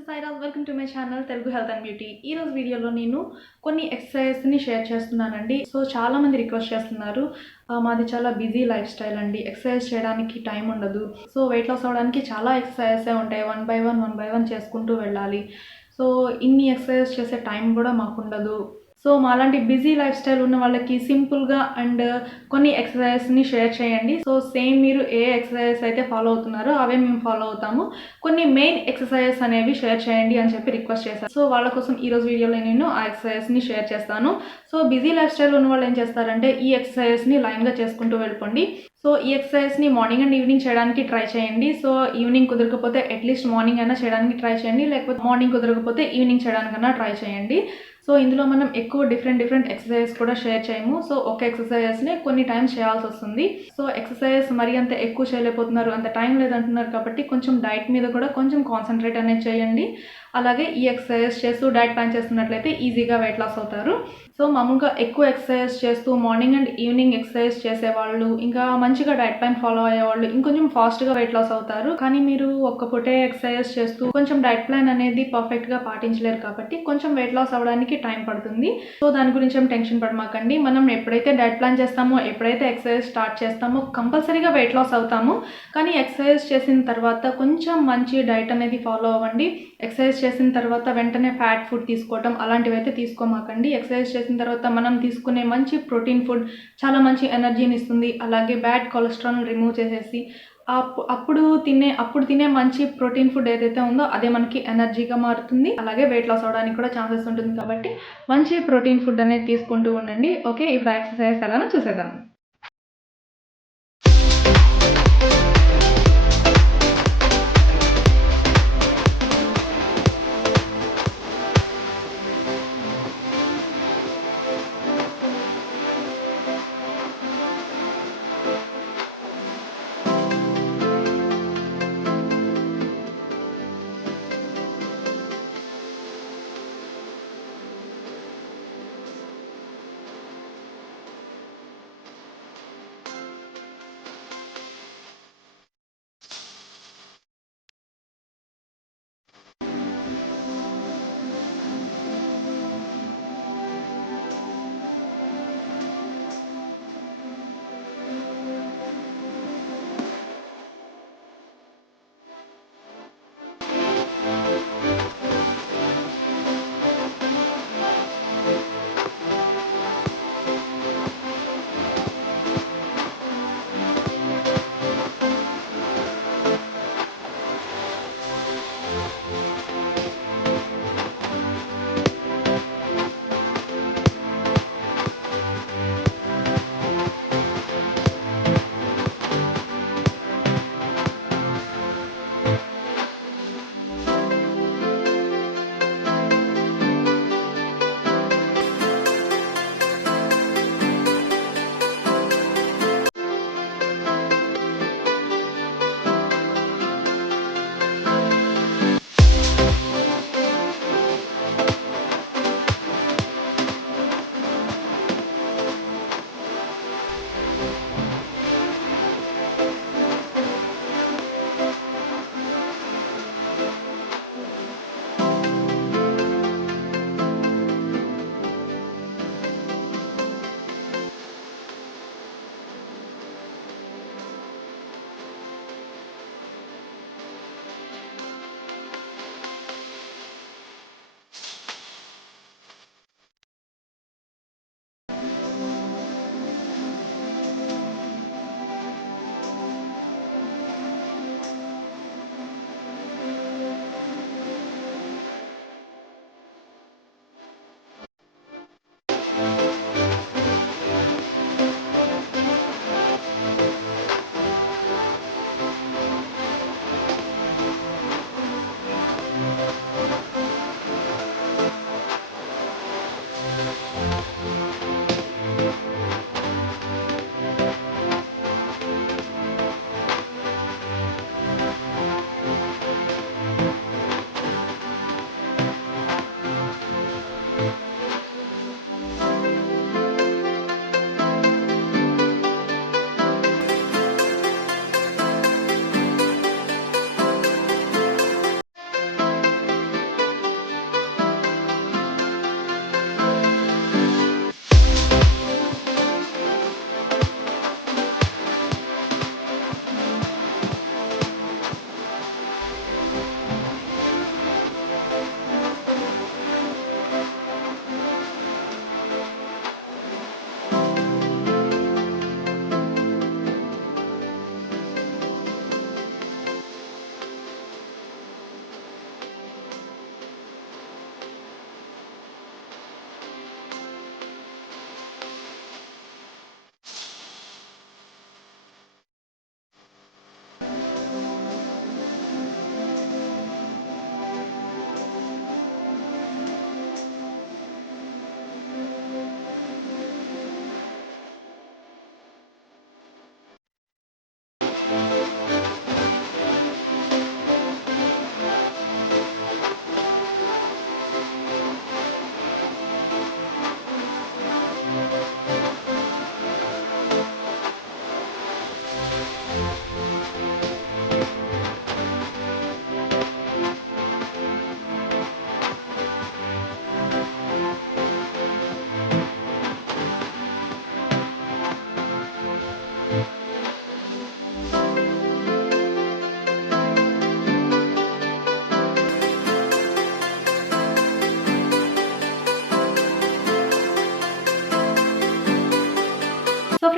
Is Sairaj. Welcome to my channel Telugu health and beauty. ఈ రోజు వీడియోలో నేను కొన్ని ఎక్సర్సైజెస్ని షేర్ చేస్తున్నానండి. సో చాలామంది రిక్వెస్ట్ చేస్తున్నారు, మాది చాలా బిజీ లైఫ్ స్టైల్ అండి, ఎక్సర్సైజ్ చేయడానికి టైం ఉండదు. సో వెయిట్ లాస్ అవ్వడానికి చాలా ఎక్సర్సైజెసే ఉంటాయి, వన్ బై వన్ చేసుకుంటూ వెళ్ళాలి. సో ఇన్ని ఎక్సర్సైజ్ చేసే టైం కూడా మాకు ఉండదు. సో మాలాంటి బిజీ లైఫ్ స్టైల్ ఉన్న వాళ్ళకి సింపుల్గా అండ్ కొన్ని ఎక్సర్సైజెస్ని షేర్ చేయండి. సో సేమ్ మీరు ఏ ఎక్సర్సైజెస్ అయితే ఫాలో అవుతున్నారో అవే మేము ఫాలో అవుతాము. కొన్ని మెయిన్ ఎక్సర్సైజెస్ అనేవి షేర్ చేయండి అని చెప్పి రిక్వెస్ట్ చేశాను. సో వాళ్ళ కోసం ఈరోజు వీడియోలో నేను ఆ ఎక్సర్సైజెస్ని షేర్ చేస్తాను. సో బిజీ లైఫ్ స్టైల్ ఉన్న వాళ్ళు ఏం చేస్తారంటే ఈ ఎక్సర్సైజెస్ని లైన్గా చేసుకుంటూ వెళ్ళిపోండి. సో ఈ ఎక్సర్సైజ్ని మార్నింగ్ అండ్ ఈవినింగ్ చేయడానికి ట్రై చేయండి. సో ఈవినింగ్ కుదరకపోతే అట్లీస్ట్ మార్నింగ్ అయినా చేయడానికి ట్రై చేయండి, లేకపోతే మార్నింగ్ కుదరకపోతే ఈవినింగ్ చేయడానికన్నా ట్రై చేయండి. సో ఇందులో మనం ఎక్కువ డిఫరెంట్ ఎక్సర్సైజెస్ కూడా షేర్ చేయము. సో ఒక ఎక్సర్సైజెస్ని కొన్ని టైమ్స్ చేయాల్సి వస్తుంది. సో ఎక్సర్సైజ్ మరీ అంత ఎక్కువ చేయలేకపోతున్నారు, అంత టైం లేదంటున్నారు కాబట్టి కొంచెం డైట్ మీద కూడా కొంచెం కాన్సన్ట్రేట్ అనేది చేయండి. అలాగే ఈ ఎక్సర్సైజ్ చేస్తూ డైట్ ప్లాన్ చేస్తున్నట్లయితే ఈజీగా వెయిట్ లాస్ అవుతారు. సో మామూలుగా ఎక్కువ ఎక్సర్సైజ్ చేస్తూ మార్నింగ్ అండ్ ఈవినింగ్ ఎక్సర్సైజ్ చేసేవాళ్ళు, ఇంకా మంచిగా డైట్ ప్లాన్ ఫాలో అయ్యేవాళ్ళు ఇంకొంచెం ఫాస్ట్గా వెయిట్ లాస్ అవుతారు. కానీ మీరు ఒక్క పూటే ఎక్సర్సైజ్ చేస్తూ కొంచెం డైట్ ప్లాన్ అనేది పర్ఫెక్ట్గా పాటించలేరు కాబట్టి కొంచెం వెయిట్ లాస్ అవ్వడానికి టైం పడుతుంది. సో దాని గురించి ఏం టెన్షన్ పడమాకండి. మనం ఎప్పుడైతే డైట్ ప్లాన్ చేస్తామో, ఎప్పుడైతే ఎక్సర్సైజ్ స్టార్ట్ చేస్తామో కంపల్సరీగా వెయిట్ లాస్ అవుతాము. కానీ ఎక్సర్సైజ్ చేసిన తర్వాత కొంచెం మంచి డైట్ అనేది ఫాలో అవ్వండి. ఎక్సర్సైజ్ చేసిన తర్వాత వెంటనే ఫ్యాట్ ఫుడ్ తీసుకోవటం అలాంటివి అయితే తీసుకోమాకండి. ఎక్సర్సైజ్ చేసిన తర్వాత మనం తీసుకునే మంచి ప్రోటీన్ ఫుడ్ చాలా మంచి ఎనర్జీని ఇస్తుంది. అలాగే బ్యాడ్ కొలెస్ట్రాల్ రిమూవ్ చేసేసి అప్పుడు తినే మంచి ప్రోటీన్ ఫుడ్ ఏదైతే ఉందో అదే మనకి ఎనర్జీగా మారుతుంది. అలాగే వెయిట్ లాస్ అవడానికి కూడా ఛాన్సెస్ ఉంటుంది కాబట్టి మంచి ప్రోటీన్ ఫుడ్ అనేది తీసుకుంటూ ఉండండి. ఓకే, ఇప్పుడు ఎక్సర్సైజ్ ఎలానో చూసేద్దాం.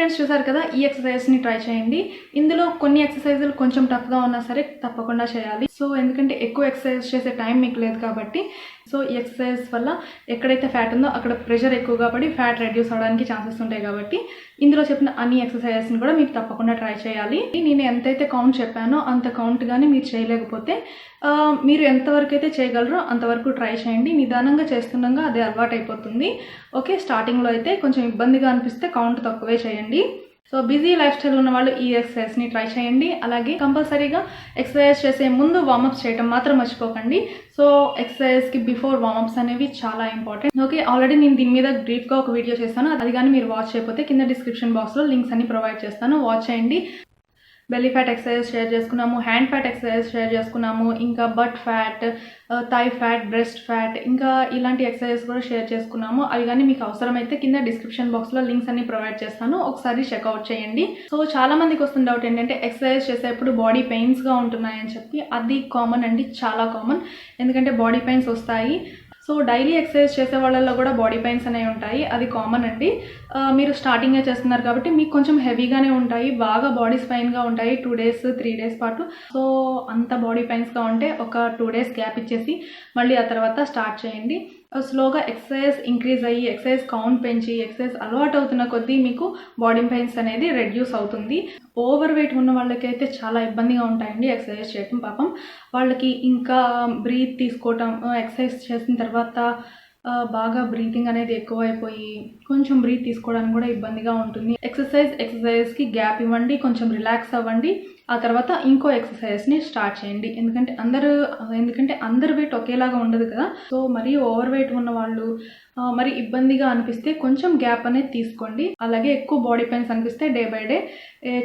ఫ్రెండ్స్ చూసారు కదా, ఈ ఎక్సర్సైజ్ని ట్రై చేయండి. ఇందులో కొన్ని ఎక్సర్సైజులు కొంచెం టఫ్గా ఉన్నా సరే తప్పకుండా చేయాలి. సో ఎందుకంటే ఎక్కువ ఎక్సర్సైజ్ చేసే టైం మీకు లేదు కాబట్టి, సో ఈ ఎక్సర్సైజ్ వల్ల ఎక్కడైతే ఫ్యాట్ ఉందో అక్కడ ప్రెషర్ ఎక్కువగా పడి ఫ్యాట్ రెడ్యూస్ అవడానికి ఛాన్సెస్ ఉంటాయి కాబట్టి ఇందులో చెప్పిన అన్ని ఎక్సర్సైజెస్ని కూడా మీరు తప్పకుండా ట్రై చేయాలి. నేను ఎంతైతే కౌంట్ చెప్పానో అంత కౌంట్ కానీ మీరు చేయలేకపోతే మీరు ఎంతవరకు అయితే చేయగలరో అంతవరకు ట్రై చేయండి. నిదానంగా చేస్తుండగా అది అలవాటు అయిపోతుంది. ఓకే, స్టార్టింగ్లో అయితే కొంచెం ఇబ్బందిగా అనిపిస్తే కౌంట్ తక్కువే చేయండి. సో బిజీ లైఫ్ స్టైల్ ఉన్న వాళ్ళు ఈ ఎక్సర్సైజ్ని ట్రై చేయండి. అలాగే కంపల్సరీగా ఎక్సర్సైజ్ చేసే ముందు వార్మప్స్ చేయడం మాత్రం మర్చిపోకండి. సో ఎక్సర్సైజ్కి బిఫోర్ వార్మప్స్ అనేవి చాలా ఇంపార్టెంట్. ఓకే, ఆల్రెడీ నేను దీని మీద బ్రీఫ్గా ఒక వీడియో చేస్తాను. అది కానీ మీరు వాచ్ చేయకపోతే కింద డిస్క్రిప్షన్ బాక్స్లో లింక్స్ అన్ని ప్రొవైడ్ చేస్తాను, వాచ్ చేయండి. బెల్లీ ఫ్యాట్ ఎక్సర్సైజ్ షేర్ చేసుకున్నాము, హ్యాండ్ ఫ్యాట్ ఎక్సర్సైజ్ షేర్ చేసుకున్నాము, ఇంకా but fat, thigh fat, breast fat, ఇంకా ఇలాంటి ఎక్సర్సైజ్ కూడా షేర్ చేసుకున్నాము. అవి కానీ మీకు అవసరమైతే కింద డిస్క్రిప్షన్ బాక్స్లో లింక్స్ అన్ని ప్రొవైడ్ చేస్తాను, ఒకసారి చెక్అవుట్ చేయండి. సో చాలా మందికి వస్తున్న డౌట్ ఏంటంటే ఎక్సర్సైజ్ చేసేప్పుడు బాడీ పెయిన్స్గా ఉంటున్నాయని చెప్పి. అది కామన్ అండి, చాలా కామన్. ఎందుకంటే బాడీ పెయిన్స్ వస్తాయి. సో డైలీ ఎక్సర్సైజ్ చేసే వాళ్ళల్లో కూడా బాడీ పెయిన్స్ అనేవి ఉంటాయి, అది కామన్ అండి. మీరు స్టార్టింగే చేస్తున్నారు కాబట్టి మీకు కొంచెం హెవీగానే ఉంటాయి, బాగా బాడీ స్పైన్గా ఉంటాయి 2 days 3 days పాటు. సో అంత బాడీ పెయిన్స్గా ఉంటే ఒక 2 days గ్యాప్ ఇచ్చేసి మళ్ళీ ఆ తర్వాత స్టార్ట్ చేయండి. స్లోగా ఎక్సర్సైజ్ ఇంక్రీజ్ అయ్యి ఎక్సర్సైజ్ కౌంట్ పెంచి ఎక్సర్సైజ్ అలవాటు అవుతున్న కొద్దీ మీకు బాడీ పెయిన్స్ అనేది రెడ్యూస్ అవుతుంది. ఓవర్ వెయిట్ ఉన్న వాళ్ళకైతే చాలా ఇబ్బందిగా ఉంటాయండి ఎక్సర్సైజ్ చేయటం. పాపం వాళ్ళకి ఇంకా బ్రీత్ తీసుకోవటం, ఎక్సర్సైజ్ చేసిన తర్వాత బాగా బ్రీతింగ్ అనేది ఎక్కువైపోయి కొంచెం బ్రీత్ తీసుకోవడానికి కూడా ఇబ్బందిగా ఉంటుంది. ఎక్సర్సైజ్కి గ్యాప్ ఇవ్వండి, కొంచెం రిలాక్స్ అవ్వండి. ఆ తర్వాత ఇంకో ఎక్సర్సైజ్ని స్టార్ట్ చేయండి. ఎందుకంటే అందరు వెయిట్ ఒకేలాగా ఉండదు కదా. సో మరీ ఓవర్ వెయిట్ ఉన్న వాళ్ళు మరి ఇబ్బందిగా అనిపిస్తే కొంచెం గ్యాప్ అనేది తీసుకోండి. అలాగే ఎక్కువ బాడీ పెయిన్స్ అనిపిస్తే డే బై డే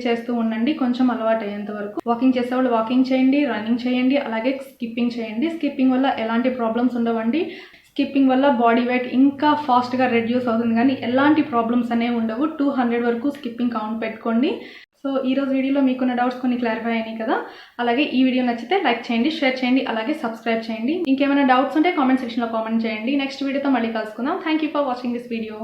చేస్తూ ఉండండి, కొంచెం అలవాటు అయ్యేంత వరకు. వాకింగ్ చేసేవాళ్ళు వాకింగ్ చేయండి, రన్నింగ్ చేయండి, అలాగే స్కిప్పింగ్ చేయండి. స్కిప్పింగ్ వల్ల ఎలాంటి ప్రాబ్లమ్స్ ఉండవండి. స్కిప్పింగ్ వల్ల బాడీ వెయిట్ ఇంకా ఫాస్ట్గా రెడ్యూస్ అవుతుంది, కానీ ఎలాంటి ప్రాబ్లమ్స్ అనేవి ఉండవు. 200 వరకు స్కిప్పింగ్ కౌంట్ పెట్టుకోండి. సో ఈరోజు వీడియోలో మీకున్న డౌట్స్ కొన్ని క్లారిఫై అయినాయి కదా. అలాగే ఈ వీడియో నచ్చితే లైక్ చేయండి, షేర్ చేయండి, అలాగే సబ్స్క్రైబ్ చేయండి. ఇంకేమైనా డౌట్స్ ఉంటే కామెంట్ సెక్షన్లో కామెంట్ చేయండి. నెక్స్ట్ వీడియోతో మళ్ళీ కలుసుకుందాం. Thank you for watching this video.